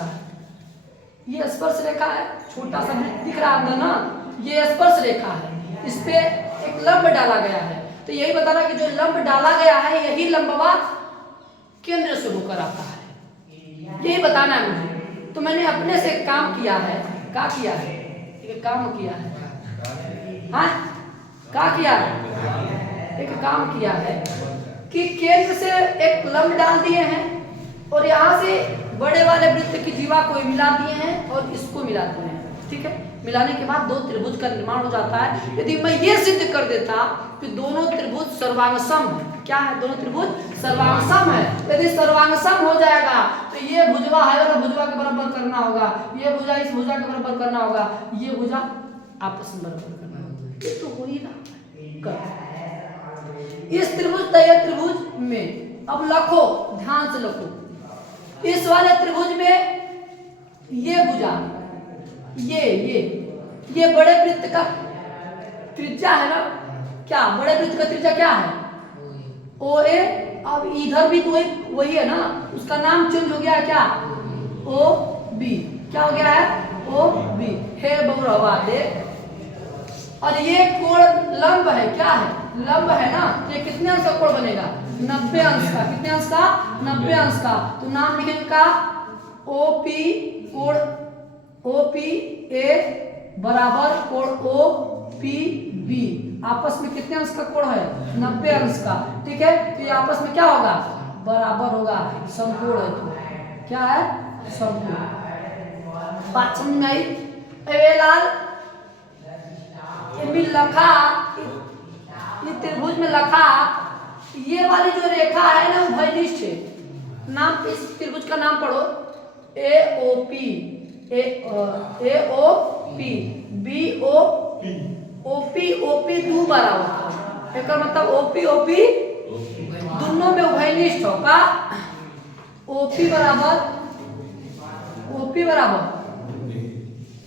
अच्छा है, ये स्पर्श रेखा है, छोटा सा वृत्त दिख रहा है ना, ये स्पर्श रेखा है, इस पे एक लंब डाला गया है। तो यही बताना कि जो लंब डाला गया है यही लंबवा केंद्र से होकर आता है, यही बताना है मुझे। तो मैंने अपने से काम किया है, क्या किया है, एक काम किया है, हाँ क्या किया है, एक काम किया है कि केंद्र से एक लंब डाल दिए हैं और यहाँ से बड़े वाले वृत्त की जीवा को मिला दिए हैं और इसको मिला दिए हैं, ठीक है। मिलाने के बाद दो त्रिभुज का निर्माण हो जाता है। यदि मैं ये सिद्ध कर देता कि दोनों त्रिभुज सर्वांगसम है, क्या है, दोनों त्रिभुज सर्वांगसम है, यदि सर्वांगसम हो जाएगा तो ये भुजवा है और भुजवा के बराबर करना होगा, ये भुजा इस भुजा के बराबर करना होगा, ये भुजा आपस में बराबर करना होगा, ये तो हो ही रहा। इस त्रिभुज तय त्रिभुज में अब लखो, ध्यान से लखो, इस वाले त्रिभुज में ये भुजा, ये बड़े वृत्त का त्रिज्या है ना, क्या बड़े वृत्त का त्रिज्या क्या है, ओ ए। अब इधर भी तो वही है ना, उसका नाम चेंज हो गया है, क्या, ओ बी, क्या हो गया है, ओ बी, हे बहुरवा देख। और ये कोण लंब है, क्या है, लंब है ना, ये कितने अंश का कोण बनेगा, 90 अंश का, कितने अंश का, 90 अंश का। तो नाम लिखेंगे का ओपी, कोण ओपी ए बराबर कोण ओ पी बी, आपस में कितने अंश का कोण है, 90 अंश का, ठीक है। तो ये आपस में क्या होगा, बराबर होगा, समकोण है, तो क्या है, समकोण। बात समझ में आई, लाल लखा, ये त्रिभुज में लखा, ये वाली जो रेखा है ना वो भयनिष्ठ है। नाम, इस त्रिभुज का नाम पढ़ो, A O P, A O P, B O OP, OP दो बराबर, एक मतलब ओपी ओपी दोनों में उभयनिष्ठ होगा, ओपी बराबर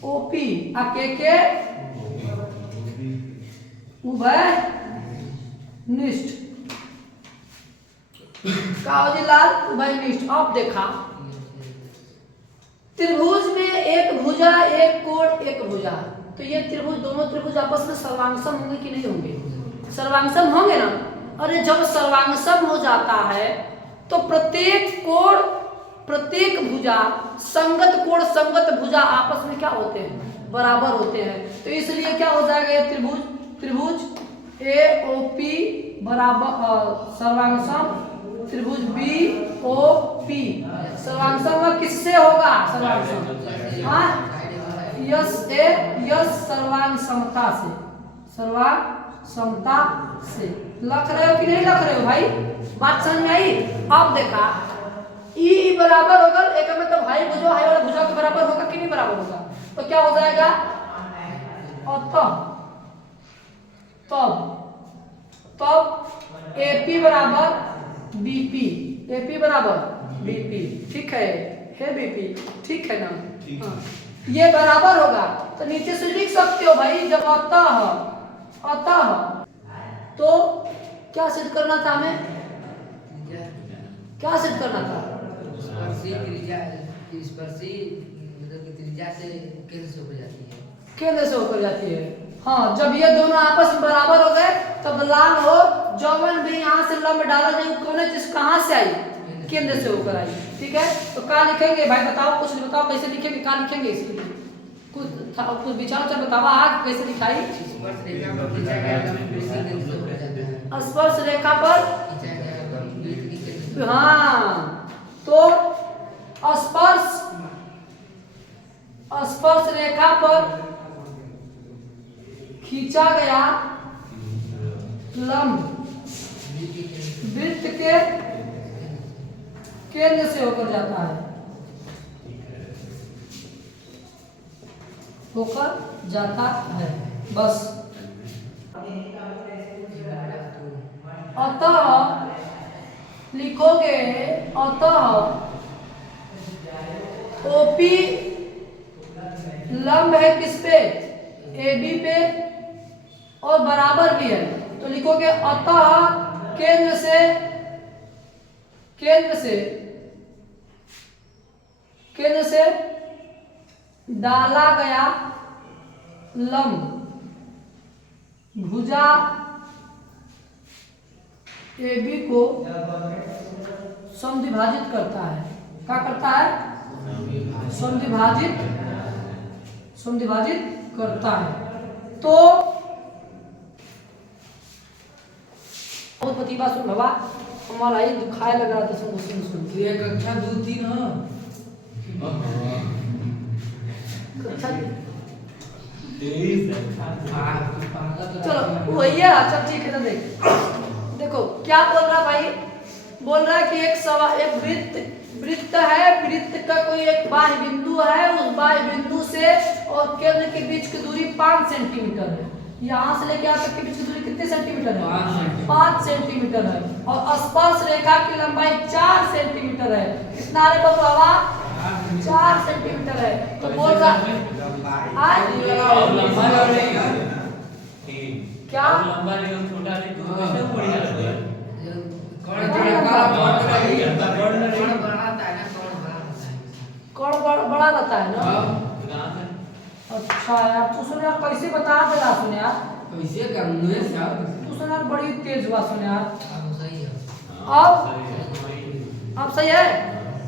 ओपी के उभय निष्ठ, लाल उभय निष्ठ। अब देखा त्रिभुज में एक भुजा, एक कोण, एक भुजा, तो ये त्रिभुज, दोनों त्रिभुज आपस में सर्वांगसम होंगे कि नहीं होंगे, सर्वांगसम होंगे ना। अरे जब सर्वांगसम हो जाता है तो प्रत्येक कोण, प्रत्येक भुजा, संगत कोण संगत भुजा आपस में क्या होते हैं, बराबर होते हैं। तो इसलिए क्या हो जाएगा, ये त्रिभुज ए ओ पी बराबर सर्वांगसम, त्रिभुज बी ओ पी सर्वांगसम किससे होगा, सर्वांगसम, हाँ, यस ए, यस सर्वांग समता से, सर्वांग समता से। लख रहे हो कि नहीं लख रहे हो भाई, बात समझ में आई। अब देखा ई बराबर होगा, एक मतलब हाई भुजा, हाई वाला भुजा के बराबर होगा कि नहीं बराबर होगा, तो क्या हो जाएगा, और तब एपी बराबर बीपी, एपी बराबर बीपी, ठीक है बीपी, ठीक है ना, हाँ, ये बराबर होगा। तो नीचे से लिख सकते हो भाई, जब अतः तो क्या सिद्ध करना था हमें, क्या सिद्ध करना था, स्पर्शी मतलब कि त्रिज्या से केंद्र से होकर जाती है, केंद्र से होकर जाती है। हाँ, जब ये दोनों आपस में बराबर हो गए तब लाल हो, जौवन भी यहाँ से लंब डाला जाए कौन चीज कहाँ से आई, केंद्र से होकर आई, ठीक है। तो क्या लिखेंगे भाई, बताओ, कुछ बताओ कैसे लिखेंगे, क्या लिखेंगे इसके लिए, कुछ विचार से बताओ, आग कैसे लिखाई, स्पर्श रेखा पर, हाँ, तो स्पर्श रेखा पर खींचा गया लंब वृत्त के केंद्र से होकर जाता है, बस। अतः लिखोगे, अतः ओपी लंब है किस पे, ए बी पे, और बराबर भी है, तो लिखोगे अतः केंद्र से केंद्र से डाला गया लंब भुजा AB को समद्विभाजित करता है। क्या करता है? समद्विभाजित करता है। तो बहुत प्रतिभा सुन बाबा, हमारा ये दुखाए लग रहा था सुन। ये कक्षा 2-3 हो। कक्षा चलो चलो वही है। अच्छा ठीक है, तो देखो क्या बोल रहा भाई, बोल रहा है कि एक वृत्त है, वृत्त का कोई एक बाह्य बिंदु है, उस बाह्य बिंदु से और केंद्र के बीच की दूरी 5 सेंटीमीटर है। यहाँ से लेके यहाँ तक के बीच की दूरी कितने सेंटीमीटर है? 5 सेंटीमीटर है। और स्पर्श रेखा की लंबाई 4 सेंटीमीटर है। कितना है बाबा? 4 सेंटीमीटर है। तो बोल रहा क्या लंबा लेकिन छोटा नहीं, कैसे बढ़ जाता है? कौन बड़ा रहता है ना? अच्छा यार, तू सुन यार, कैसे बता दे रहा सुन यार, कैसे करूँगा साहब? तू सुन यार, बड़ी तेज हुआ सुन यार। सही है। अब सही है।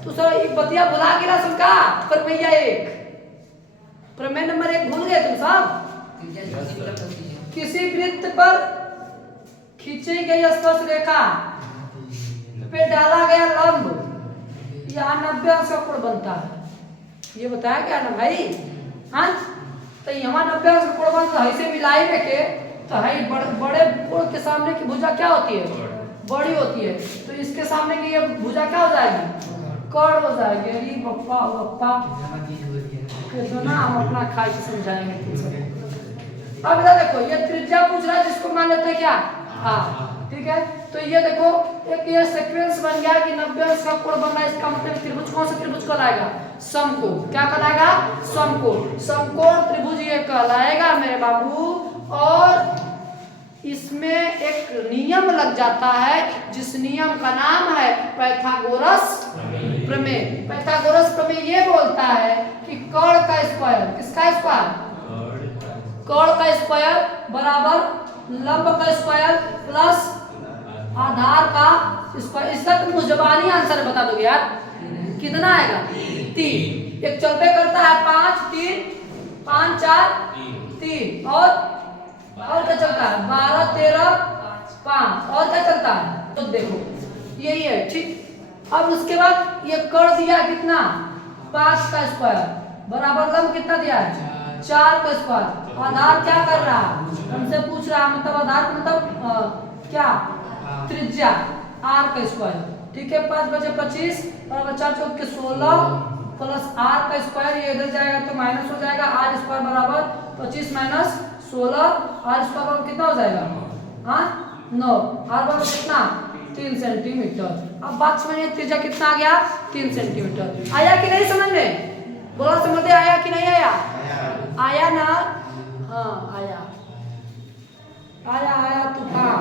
तू सर एक बतिया भुला गिरा सुन का, प्रमेय 1, प्रमेय नंबर 1 भूल गए तुम सब। किसी वृत्त पर खींची गई स्पर्श रेखा पे डाला गया लंब यहाँ 90 अंश का कोण बनता है। ये बताया क्या ना भाई? हाँ, तो यहाँ 90 अंश का कोण बनता है। इसे मिलाई में के तो है बड़े कोण के सामने की भुजा क्या होती है? बड़ी होती है। तो इसके सामने की ये भुजा क्या हो जाएगी? कर्ण हो जाएगी। अरे बप्पा कितना हम अपना खाई के समझाएंगे तुम सबको। अब इधर देखो, ये त्रिज्या पूछ रहा है, जिसको मान लेते हैं क्या? हाँ, ठीक है। तो ये देखो, एक ये सीक्वेंस बन गया कि 90 अंश का कोण बनना है। इसका मतलब त्रिभुज कौन सा त्रिभुज कहलाएगा? समकोण। क्या कहलाएगा? समकोण। समकोण त्रिभुज ये कहलाएगा मेरे बाबू। और इसमें एक नियम लग जाता है, जिस नियम का नाम है पाइथागोरस प्रमेय। पाइथागोरस प्रमेय ये बोलता है कि कर्ण का स्क्वायर, किसका स्क्वायर? कर्ण का स्क्वायर बराबर लंब का स्क्वायर प्लस आधार का स्क्वायर। इसका तुम जबानी आंसर बता दोगे यार, कितना आएगा? 3। एक चलते करता है 5 3 5 4 3 और क्या चलता है? 12 13 5 और क्या चलता है? तो देखो यही है, ठीक। अब उसके बाद ये कर दिया कितना? 5 का स्क्वायर बराबर लंब कितना दिया है? 4 का स्क्वायर। आधार क्या कर रहा है? हमसे पूछ रहा है, मतलब आधार मतलब क्या? त्रिज्या r का स्क्वायर। ठीक है, 5 बचे 25 बराबर 4 चौक के 16 प्लस r का स्क्वायर। ये इधर जाएगा तो माइनस हो जाएगा। r स्क्वायर बराबर 25 माइनस 16, r स्क्वायर बराबर कितना हो जाएगा? हाँ 9। r बराबर कितना? 3 सेंटीमीटर। अब बात समझिए, त्रिज्या कितना आ गया? 3 सेंटीमीटर। आया कि नहीं समझ में? बोला समझे, आया कि नहीं आया? आया ना? हाँ आया तूफान।